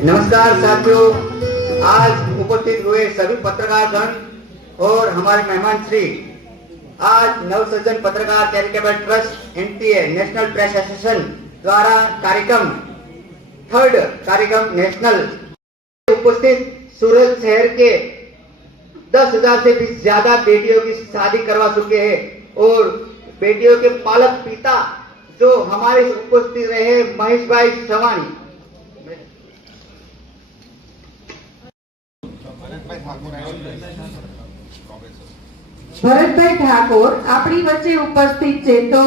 नमस्कार साथियों, आज उपस्थित हुए सभी पत्रकार गण और हमारे मेहमान श्री, आज नवसृजन पत्रकार charitable trust NPA national press association द्वारा कार्यक्रम थर्ड कार्यक्रम नेशनल उपस्थित सूरत शहर के 10,000 से भी ज्यादा बेटियों की शादी करवा चुके हैं और बेटियों के पालक पिता जो हमारे उपस्थित रहे महेश भाई सवानी। ભરતભાઈ ઠાકોર આપણી વચ્ચે ઉપસ્થિત છે તો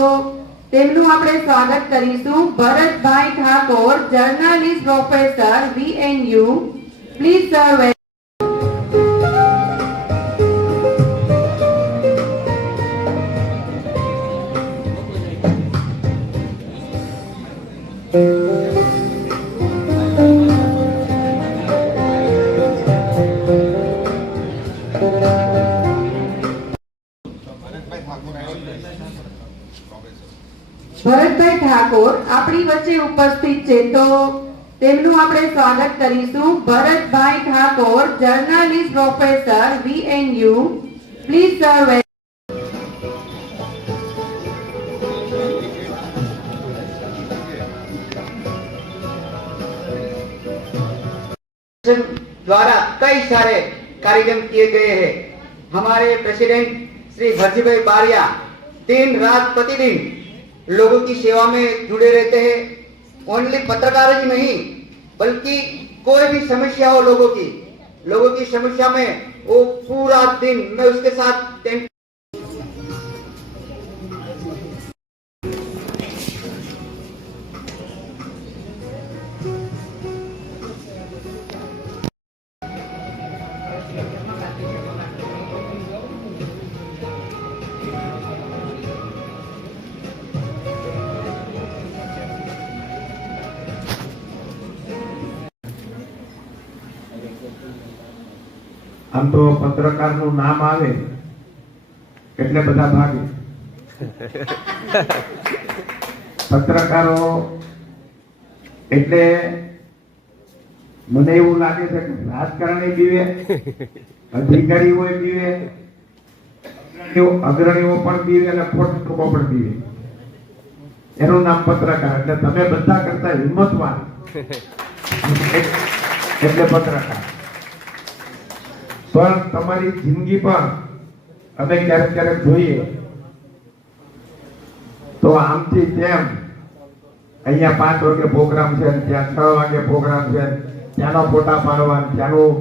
તેમનું આપણે સ્વાગત કરીશું। Bharatbhai Thakor, journalist professor VNU, please sir. Bharatbhai Thakor આપણી વચ્ચે ઉપસ્થિત છે તો તેમનું આપણે સ્વાગત કરીશું। Bharatbhai Thakor, journalist professor VNU, please sir. द्वारा कई सारे कार्यक्रम किए गए हैं। हमारे प्रेसिडेंट श्री भरजीभाई बारिया दिन रात प्रतिदिन लोगों की सेवा में जुड़े रहते हैं। ओनली पत्रकार ही नहीं बल्कि कोई भी समस्या हो लोगों की समस्या में वो पूरा दिन मैं उसके साथ આમ તો પત્રકારનું નામ આવે એટલે બધા ભાગે। પત્રકારો એટલે મને એવું લાગે છે કે રાજકારણી બીવે, અધિકારીઓ બીવે, અગ્રણીઓ પણ બીવે અને ખોટકો પણ બીવે। એનું નામ પત્રકાર। એટલે તમે બધા કરતા હિંમતવાન એટલે પત્રકાર। પણ તમારી જિંદગી પર અમે ક્યારેક ક્યારેક જોઈએ તો આમથી તેમ અહીંયા 5 વાગે પ્રોગ્રામ છે, ત્યાં 6 વાગે પ્રોગ્રામ છે, ત્યાંનો ફોટા પાડવા, ત્યાંનું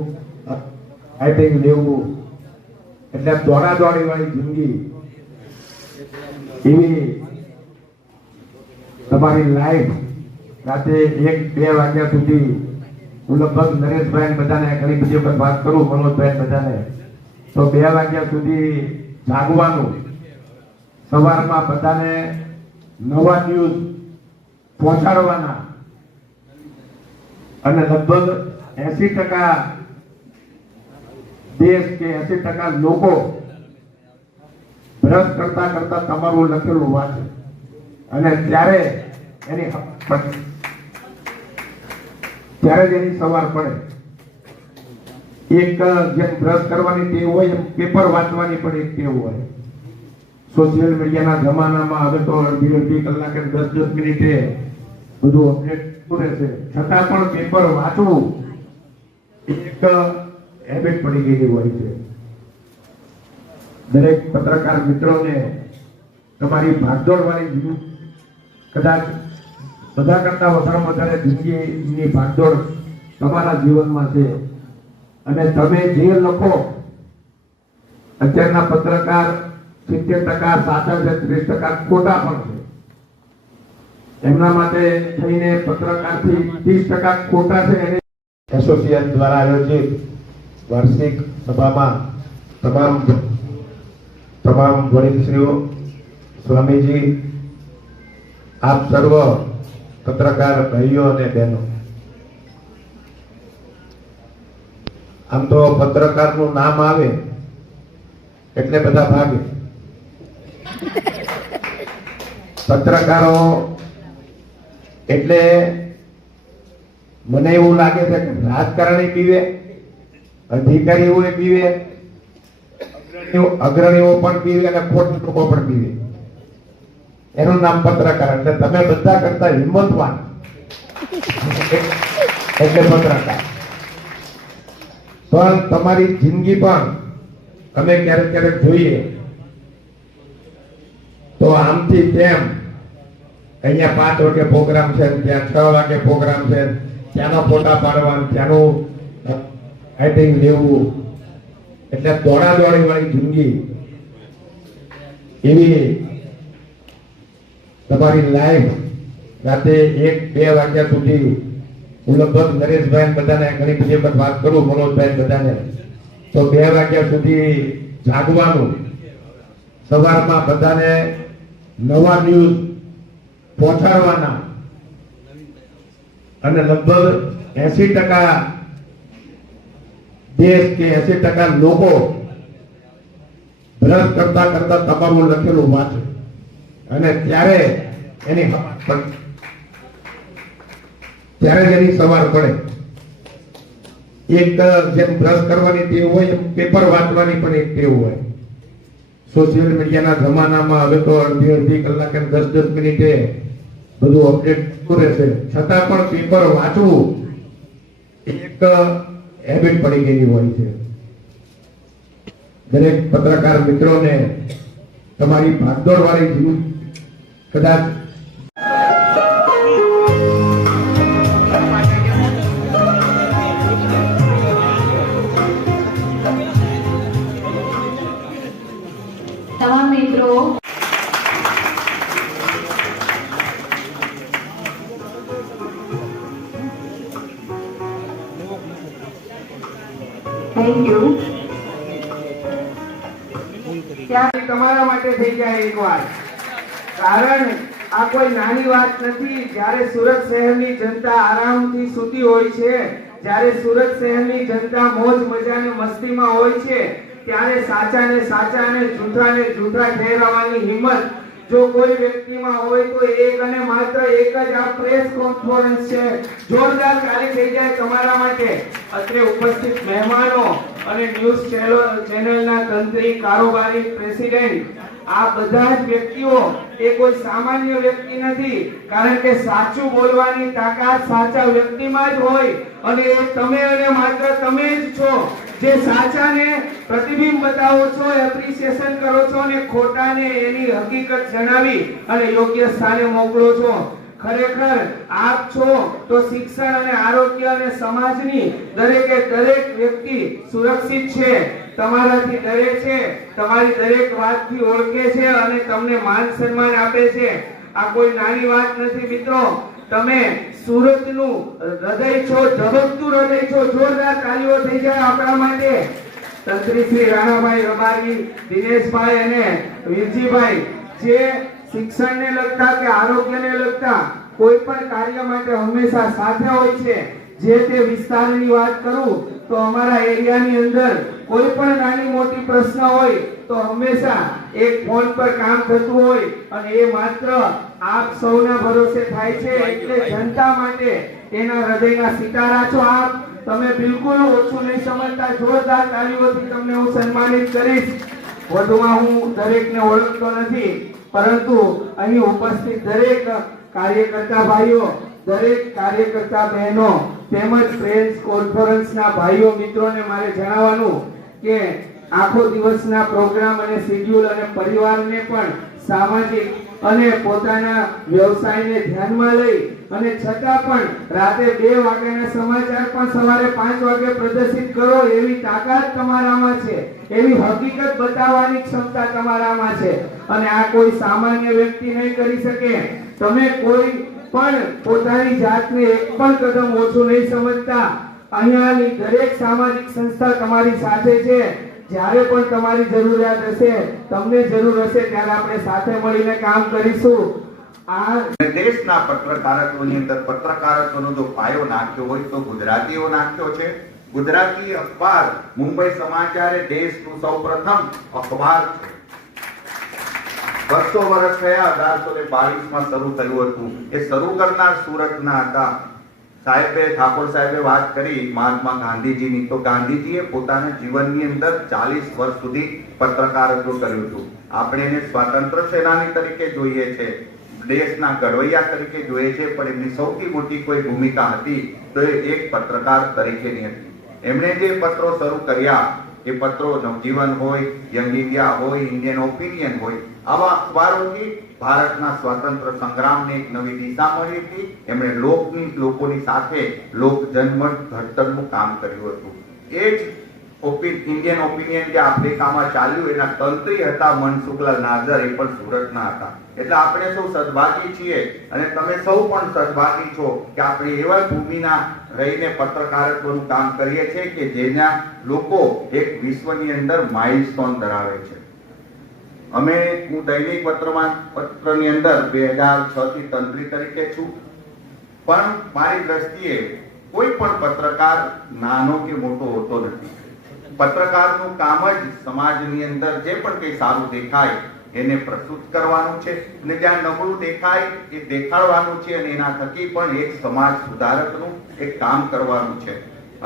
આઈટિંગ લેવું, એટલે દોડાદોડી વાળી જિંદગી। એવી તમારી લાઈફ રાતે 1-2 વાગ્યા સુધી હું લગભગ નરેશભાઈ બધાને ઘણી બધી વખત વાત કરું, મનોજભાઈ બધાને, તો 2 વાગ્યા સુધી જાગવાનું, સવારમાં બધાને નવા ન્યૂઝ પહોંચાડવાના અને લગભગ 80% દેશ કે 80% લોકો બ્રશ કરતા કરતા તમારું લખેલું વાંચે અને ત્યારે જ એની સવાર પડે। એક જેમ બ્રશ કરવાની ટેવ હોય એમ પેપર વાંચવાની પણ એક ટેવ હોય। સોશિયલ મીડિયાના જમાનામાં હવે તો અડધી કલાકે 10-10 મિનિટે બધું અપડેટ કરે છે, છતાં પણ પેપર વાંચવું એક હેબિટ પડી ગયેલી હોય છે। દરેક પત્રકાર મિત્રોને તમારી ભાગદોડ વાળી કદાચ બધા કરતા વધારે જિંદગીની ભાગદોડ તમારા જીવનમાં છે અને તમે જે લખો, અત્યારના પત્રકાર 70% સાચા છે, 30% ખોટા પણ છે। એમના માટે થઈને પત્રકારથી 30% ખોટા છે એને એસોસિએશન દ્વારા આયોજિત વાર્ષિક સભામાં તમામ વડીલશ્રીઓ, સ્વામીજી, આપ સર્વ પત્રકાર ભાઈઓ અને બહેનો, આમ તો પત્રકારનું નામ આવે એટલે બધા ભાગે। પત્રકારો એટલે મને એવું લાગે છે કે રાજકારણી પીવે, અધિકારીઓ પીવે, અગ્રણીઓ પણ પીવે અને ખોટા લોકો પણ પીવે. એનું નામ પત્રકાર. એટલે તમે બધા કરતા હિંમતવાન એટલે પત્રકાર. પણ તમારી જિંદગી પણ અમે ક્યારેક ક્યારેક જોઈએ તો આમથી તેમ અહીંયા 5 વાગે પ્રોગ્રામ છે, ત્યાં 6 વાગે પ્રોગ્રામ છે, ત્યાંનો ફોટા પાડવાનું, ત્યાંનું આઈટિંગ લેવું, એટલે દોડાદોડી વાળી જિંદગી. એવી તમારી લાઈફ રાતે 1-2 વાગ્યા સુધી હું લગભગ નરેશભાઈ બધાને ઘણી બધી વખત વાત કરું, મનોજભાઈ બધાને, તો 2 વાગ્યા સુધી જાગવાનું, સવારમાં બધાને નવા ન્યૂઝ પહોંચાડવાના, અને લગભગ 80% દેશ કે 80% લોકો બ્રશ કરતા કરતા તમારું લખેલું વાંચે, અને ત્યારે એની સવાર પડે. એક જેમ બ્રશ કરવાની ટેવ હોય એમ પેપર વાંચવાની પણ એક ટેવ હોય. સોશિયલ મીડિયાના જમાનામાં હવે તો અડધી કલાકે 10 મિનિટે બધું અપડેટ રહેશે, છતાં પણ પેપર વાંચવું એક હેબિટ પડી ગઈ હોય છે. દરેક પત્રકાર મિત્રોને તમારી ભાગદોડ વાળી જીવન કદાચ તમામ મિત્રો થેન્ક યુ. ત્યાં તમારા માટે થઈ જાય એકવાર, કારણ આ કોઈ નાની વાત નથી. જ્યારે સુરત શહેરની જનતા આરામથી સૂતી હોય છે, જ્યારે સુરત શહેરની જનતા મોજ મજાને મસ્તીમાં હોય છે, ત્યારે સાચાને સાચા અને જૂઠાને જૂઠા ઠેરવવાની હિંમત જો કોઈ વ્યક્તિમાં હોય તો એક અને માત્ર એક જ આ પ્રેસ કોન્ફરન્સ છે. જોરદાર તાળી થઈ જાય તમારા માટે. અત્રે ઉપસ્થિત મહેમાનો અને ન્યૂઝ ચેનલના તંત્રી, કારોબારી, પ્રેસિડેન્ટ, આ બધા જ વ્યક્તિઓ એ કોઈ સામાન્ય વ્યક્તિ નથી, કારણ કે સાચું બોલવાની તાકાત સાચા વ્યક્તિમાં જ હોય, અને એ તમે અને માત્ર તમે જ છો જે સાચાને પ્રતિબિંબ બતાવો છો, એપ્રિસિએશન કરો છો, અને ખોટાને એની હકીકત જણાવી અને યોગ્ય સ્થાને મોકલો છો. ખરેખર આપ છો તો શિક્ષણ અને આરોગ્ય અને સમાજની દરેકે દરેક વ્યક્તિ સુરક્ષિત છે, તમારાથી ડરે છે, તમારી દરેક વાતથી ઓળખે છે અને તમને માન સન્માન આપે છે. આ કોઈ નાની વાત નથી મિત્રો. તમે સુરતનું હૃદય છો, ધબકતું હૃદય છો. જોરદાર તાળીઓ થઈ જાય આપણા માટે. તંત્રી શ્રી રાણાભાઈ રબારી, દિનેશભાઈ અને વીરજીભાઈ જે શિક્ષણને લગતા કે આરોગ્યને લગતા કોઈ પણ કાર્ય માટે હંમેશા સાથે હોય છે. જે તે વિસ્તારની વાત કરું તો અમારા એરિયાની અંદર કોઈ પણ નાની મોટી પ્રશ્ન હોય તો હંમેશા એક ફોન પર કામ થતું હોય, અને એ માત્ર આપ સૌના ભરોસે થાય છે. એટલે જનતા માટે એના હૃદયના સિતારા છો આપ. તમે બિલકુલ ઓછું નહીં સમજતા. જોરદાર તાળીઓથી તમને હું સન્માનિત કરીશ. વધુમાં હું દરેકને ઓળખતો નથી, પરંતુ અહીં ઉપસ્થિત દરેક કાર્યકર્તા ભાઈઓ, દરેક કાર્યકર્તા બહેનો તેમજ પ્રેસ કોન્ફરન્સના ભાઈઓ મિત્રોને મારે જણાવવાનું કે આખો દિવસના પ્રોગ્રામ અને શેડ્યુલ અને પરિવારને પણ સામાજિક અને પોતાના વ્યવસાયને ધ્યાનમાં લઈ અને છતાં પણ રાતે 2 વાગ્યાના સમાચાર પણ સવારે 5 વાગે પ્રદર્શિત કરો એવી તાકાત તમારામાં છે, એવી હકીકત બતાવવાની ક્ષમતા તમારામાં છે, અને આ કોઈ સામાન્ય વ્યક્તિ નહીં કરી શકે. તમે કોઈ પણ પોતાની જાતને એક પણ કદમ ઓછું નહીં સમજતા. અહીંયાની દરેક સામાજિક સંસ્થા તમારી સાથે છે. જ્યારે પણ તમારી જરૂરિયાત હશે, તમને જરૂર હશે, ત્યારે આપણે સાથે મળીને કામ કરીશું. આ દેશના પત્રકારત્વની અંદર પત્રકારત્વનો જો પાયો નાખ્યો હોય તો ગુજરાતીઓ નાખ્યો છે. ગુજરાતી અખબાર મુંબઈ સમાચાર એ દેશનું સૌપ્રથમ અખબાર છે. 200 વર્ષ થયા, 1822 માં શરૂ થયું હતું. એ શરૂ કરનાર સુરતના હતા. ઠાકોર સાહેબે વાત કરી મહાત્મા ગાંધીજીની, તો ગાંધીજીએ પોતાના જીવનની અંદર 40 વર્ષ સુધી પત્રકારત્વ કર્યું હતું. આપણે એને સ્વાતંત્ર્ય સેનાની તરીકે જોઈએ છે, દેશના ઘડવૈયા તરીકે જોઈએ છે, પણ એમની સૌથી મોટી કોઈ ભૂમિકા હતી તો એ એક પત્રકાર તરીકેની હતી. એમણે જે પત્રો શરૂ કર્યા, એ પત્રો નવજીવન હોય, યંગ ઇન્ડિયા હોય, ઇન્ડિયન ઓપિનિયન હોય, આવા અખબારોથી ભારતના સ્વાતંત્ર્ય સંગ્રામને એક નવી દિશા મળી હતી. એમણે લોકોની સાથે લોક જનમત ઘડતરનું કામ કર્યું હતું. એ જ ઇન્ડિયન ઓપિનિયન જે આફ્રિકામાં ચાલ્યું, એના તંત્રી હતા મનસુખલાલ નાઝર, એ પણ સુરતના હતા. એટલે આપણે સૌ સદભાગી છીએ અને તમે સૌ પણ સદભાગી છો કે આપણે એવા ભૂમિના રહીને પત્રકારત્વનું કામ કરીએ છીએ કે જેના લોકો એક વિશ્વની અંદર માઇલસ્ટોન ધરાવે છે. હું દૈનિક પત્રની અંદર 2006 થી તંત્રી તરીકે છું, પણ મારી દ્રષ્ટિએ કોઈ પણ પત્રકાર નાનો કે મોટો હોતો નથી. પત્રકારનું કામ જ સમાજની અંદર જે પણ કંઈ સારું દેખાય એને પ્રસ્તુત કરવાનું છે, અને જ્યાં નબળું દેખાય એ દેખાડવાનું છે, અને એના થકી પણ એક સમાજ સુધારકનું એક કામ કરવાનું છે.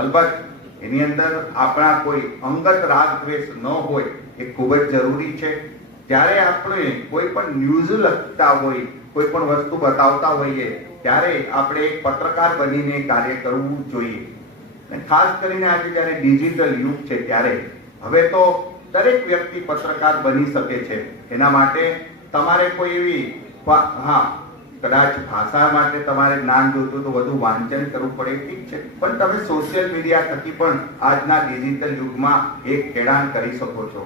અલબત્ત એની અંદર આપણા કોઈ અંગત રાગ દ્વેષ ન હોય એ ખૂબ જ જરૂરી છે. જ્યારે આપણે કોઈ પણ ન્યૂઝ લખતા હોય, કોઈ પણ વસ્તુ બતાવતા હોઈએ, ત્યારે આપણે એક પત્રકાર બનીને કાર્ય કરવું જોઈએ. ખાસ કરીને આજે જ્યારે ડિજિટલ યુગ છે, ત્યારે હવે તો દરેક વ્યક્તિ પત્રકાર બની શકે છે. એના માટે તમારે કોઈ એવી કદાચ ભાષા માટે તમારે જ્ઞાન જોતું તો વધુ વાંચન કરવું પડે, ઠીક છે, પણ તમે સોશિયલ મીડિયા થકી પણ આજના ડિજિટલ યુગમાં એક ખેડાણ કરી શકો છો.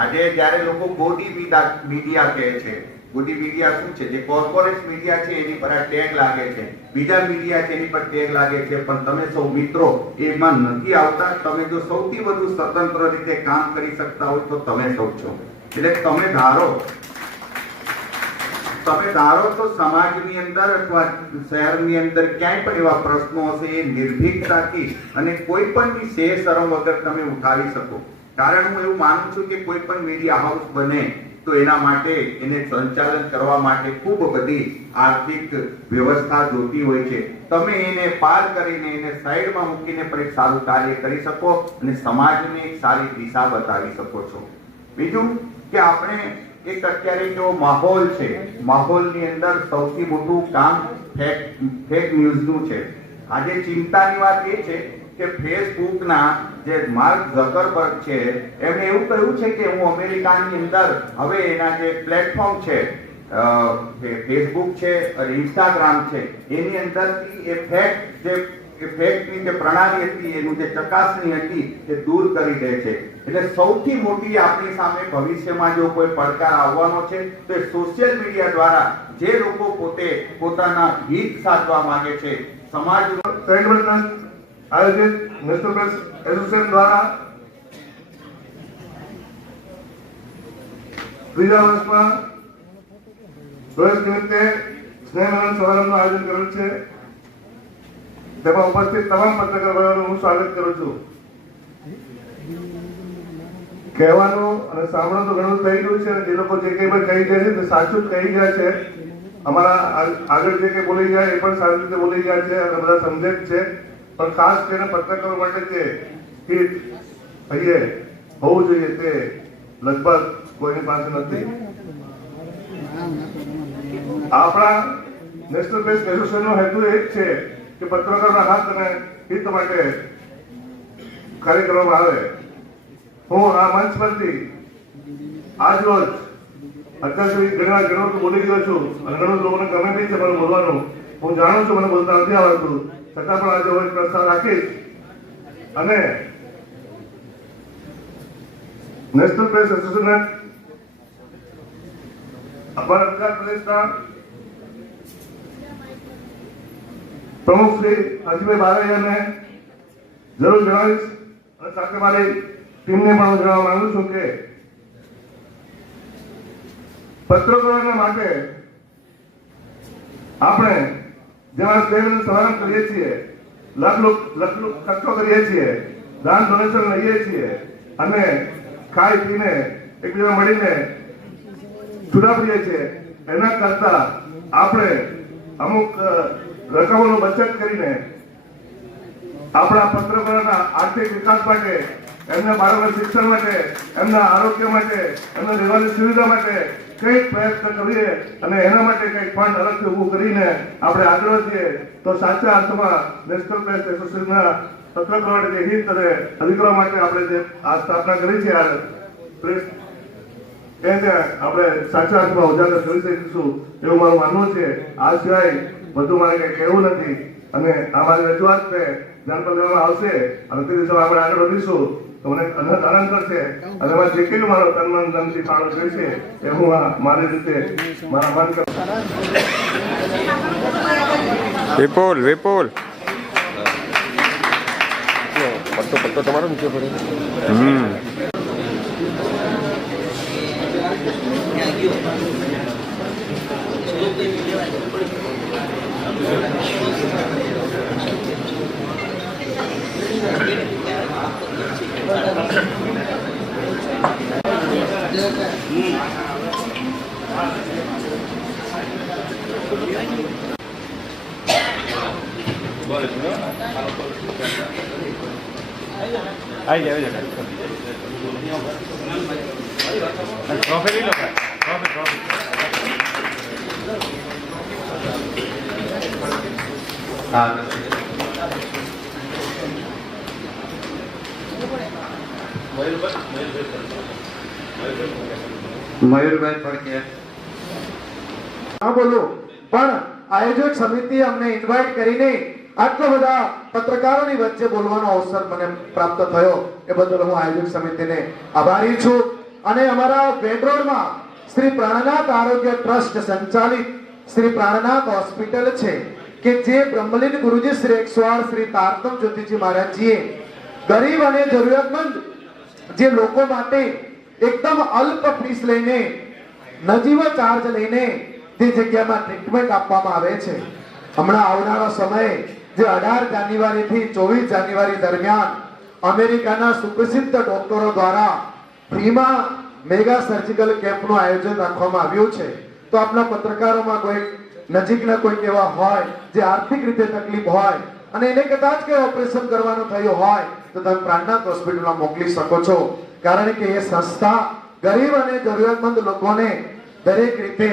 આજે જ્યારે લોકો ગોદી મીડિયા કહે છે, ગોદી મીડિયા શું છે? જે કોર્પોરેટ મીડિયા છે એની પર આ ટેગ લાગે છે, બીજા મીડિયા છે એની પર ટેગ લાગે છે, પણ તમે સૌ મિત્રો એમાં નથી આવતા. તમે જો સૌથી વધુ સ્વતંત્ર રીતે કામ કરી શકતા હોય તો તમે સૌ છો. એટલે તમે ધારો તો સમાજની અંદર અથવા શહેરની અંદર ક્યાંય પણ એવા પ્રશ્નો હશે, એ નિર્ભીકતાથી અને કોઈ પણ શે શરમ વગર તમે ઉઠાવી શકો. કારણ હું એવું માનું છું કે કોઈ પણ મીડિયા હાઉસ બને તો એના માટે એને સંચાલન કરવા માટે ખૂબ બધી આર્થિક વ્યવસ્થા જોતી હોય છે. તમે એને પાર કરીને એને સાઈડમાં મૂકીને પણ એક સારું કાર્ય કરી શકો અને સમાજને એક સારી દિશા બતાવી શકો છો. બીજું કે આપણે એક અત્યારે કેવો માહોલ છે, માહોલની અંદર સૌથી મોટું કામ ફેક ન્યૂઝનું છે. આજે ચિંતાની વાત એ છે કે ફેસબુકના જે માર્ક ઝકરબર્ગ છે, એમણે એવું કહ્યું છે કે હું અમેરિકાની અંદર હવે એના જે પ્લેટફોર્મ છે, ફેસબુક છે અને ઇન્સ્ટાગ્રામ છે, એની અંદરથી એ ફેકની જે પ્રણાલી હતી, એનું જે ચકાસણી હતી, એ દૂર કરી દે છે. એટલે સૌથી મોટી આપણી સામે ભવિષ્યમાં જો કોઈ પડકાર આવવાનો છે તો એ સોશિયલ મીડિયા દ્વારા જે લોકો પોતે પોતાના હિત સાધવા માંગે છે, સમાજ આયોજિત નેશનલ પ્રેસ એસોસિએશન દ્વારા ત્રીજા વર્ષમાં પ્રવેશ નિમિત્તે સ્નેહ મિલન સમારંભનું આયોજન કરેલ છે. તેમાં ઉપસ્થિત તમામ પત્રકાર ભાઈઓનું હું સ્વાગત કરું છું. કહેવાનું અને સાંભળવાનું તો ઘણું થઈ ગયું છે, અને જે લોકો જે કંઈ પણ કહી ગયા છે તે સાચું જ કહી ગયા છે. અમારા આગળ જે કંઈ બોલી ગયા એ પણ સારી રીતે બોલી ગયા છે અને બધા સમજે જ છે. પણ ખાસ કરીને પત્રકારો માટે જે હિત થઈએ હોવું જોઈએ તે લગભગ કોઈની પાસે નથી. આપણા નેશનલ પ્રેસ એસોસિએશનનો હેતુ એ જ છે કે પત્રકારોના હક અને હિત માટે કાર્ય કરવામાં આવે. હું આ મંચ પરથી આજ રોજ અત્યાર સુધી ઘણું બોલી ગયો છું અને ઘણું લોકોને ગમે નહીં છે મારું બોલવાનું. હું જાણું છું મને બોલતા નથી આવડતું, છતાં પણ આજે હું એક પ્રસ્તાવ રાખીશ અને નેશનલ પ્રેસ એસોસિએશન અમારા ગુજરાત પ્રદેશના પ્રમુખ શ્રી હજીભાઈ બારૈયાને જરૂર જણાવીશ અને સાથે મારી ટીમને પણ હું જણાવવા માંગુ છું કે પત્રકારોના માટે આપણે જેમાં સ્નેહનું સમારંભ કરીએ છીએ, લખ ખર્ચો કરીએ છીએ, દાન ડોનેશન લઈએ છીએ અને ખાઈ પીને એકબીજા મળીને છૂટા પડીએ છીએ, એના કરતા આપણે અમુક રકમોનો બચત કરીને આપણા પત્રકારોના આર્થિક વિકાસ માટે, એમના બાળકોના શિક્ષણ માટે, એમના આરોગ્ય માટે, એમના રહેવાની સુવિધા માટે કંઈક પ્રયત્ન કરીએ અને એના માટે કંઈક ફંડ અલગથી ઊભું કરીને આપણે આગળ વધીએ તો સાચા અર્થમાં નેશનલ પ્રેસ એસોસિએશનના પત્રકારો માટે જે હિત અને અધિકારો માટે આપણે જે આ સ્થાપના કરી છે, આ પ્રેસ એને આપણે સાચા અર્થમાં ઉજાગર કરી શકીશું એવું મારું માનવું છે. આ સિવાય બધું મારે કંઈ કહેવું નથી અને આ મારી રજૂઆતને ધ્યાન પર લેવામાં આવશે અને તે દિવસે આપણે આગળ વધીશું તો મને આનંદ કરશે અને એમાં જે કંઈ મારો તન ધનથી ફાળો જોઈશે એ હું મારી રીતે મારા મન વિપુલ વિપુલ પત્તો તમારો નીચે પડે. આવી જાય ટ્રોફી લઈ લો. મયુરભાઈ ફડકે. હા બોલો. પણ આયોજક સમિતિએ અમને ઇન્વાઇટ કરીને આટલા બધા પત્રકારોની વચ્ચે બોલવાનો અવસર મને પ્રાપ્ત થયો એ બદલ હું આયોજક સમિતિને આભારી છું. અને અમારા વેડરોડમાં શ્રી પ્રાણનાથ આરોગ્ય ટ્રસ્ટ સંચાલિત શ્રી પ્રાણનાથ હોસ્પિટલ છે કે જે બ્રહ્મલીન ગુરુજી શ્રી 108 શ્રી તારતમ જ્યોતિજી મહારાજજીએ ગરીબ અને જરૂરિયાતમંદ જે લોકો માટે એકદમ અલ્પ ફીસ લઈને નજીવો ચાર્જ લઈને તે જગ્યામાં ટ્રીટમેન્ટ આપવામાં આવે છે. હમણાં આવનારો સમય જે 18 જાન્યુઆરી થી 24 જાન્યુઆરી દરમિયાન અમેરિકાના સુપ્રસિદ્ધ ડોક્ટરો દ્વારા ફ્રીમાં મેગા સર્જિકલ કેમ્પનું આયોજન રાખવામાં આવ્યું છે. તો આપણા પત્રકારોમાં કોઈ નજીકના કોઈ એવા હોય જે આર્થિક રીતે તકલીફ હોય અને એને કદાચ કે ઓપરેશન કરવાનું થયું હોય તો તમે પ્રાણનાથ હોસ્પિટલમાં મોકલી શકો છો. કારણ કે એ સંસ્થા ગરીબ અને જરૂરિયાતમંદ લોકોને દરેક રીતે